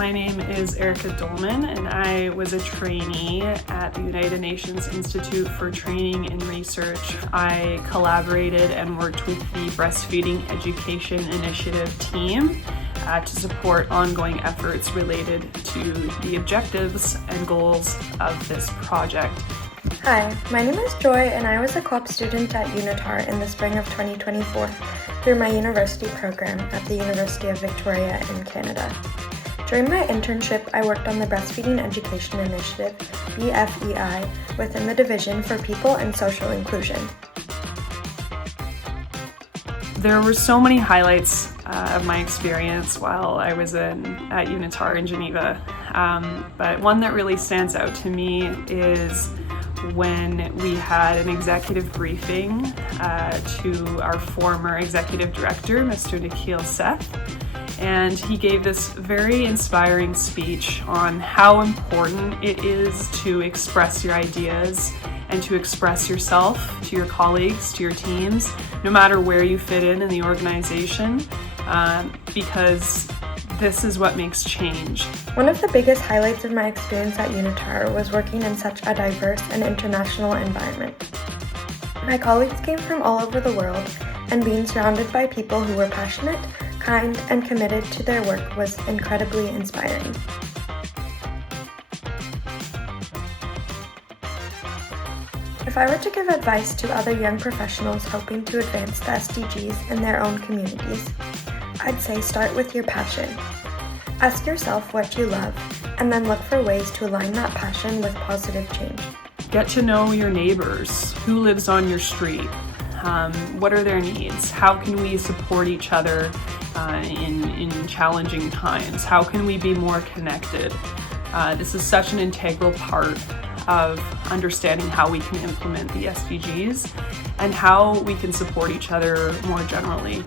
My name is Erica Dolman, and I was a trainee at the United Nations Institute for Training and Research. I collaborated and worked with the Breastfeeding Education Initiative team to support ongoing efforts related to the objectives and goals of this project. Hi, my name is Joy, and I was a co-op student at UNITAR in the spring of 2024 through my university program at the University of Victoria in Canada. During my internship, I worked on the Breastfeeding Education Initiative, BFEI, within the Division for People and Social Inclusion. There were so many highlights of my experience while I was at UNITAR in Geneva, but one that really stands out to me is when we had an executive briefing to our former executive director, Mr. Nikhil Seth, and he gave this very inspiring speech on how important it is to express your ideas and to express yourself to your colleagues, to your teams, no matter where you fit in the organization, because this is what makes change. One of the biggest highlights of my experience at UNITAR was working in such a diverse and international environment. My colleagues came from all over the world, and being surrounded by people who were passionate, kind, and committed to their work was incredibly inspiring. If I were to give advice to other young professionals hoping to advance the SDGs in their own communities, I'd say start with your passion. Ask yourself what you love, and then look for ways to align that passion with positive change. Get to know your neighbors, who lives on your street, what are their needs, how can we support each other in challenging times, how can we be more connected. This is such an integral part of understanding how we can implement the SDGs and how we can support each other more generally.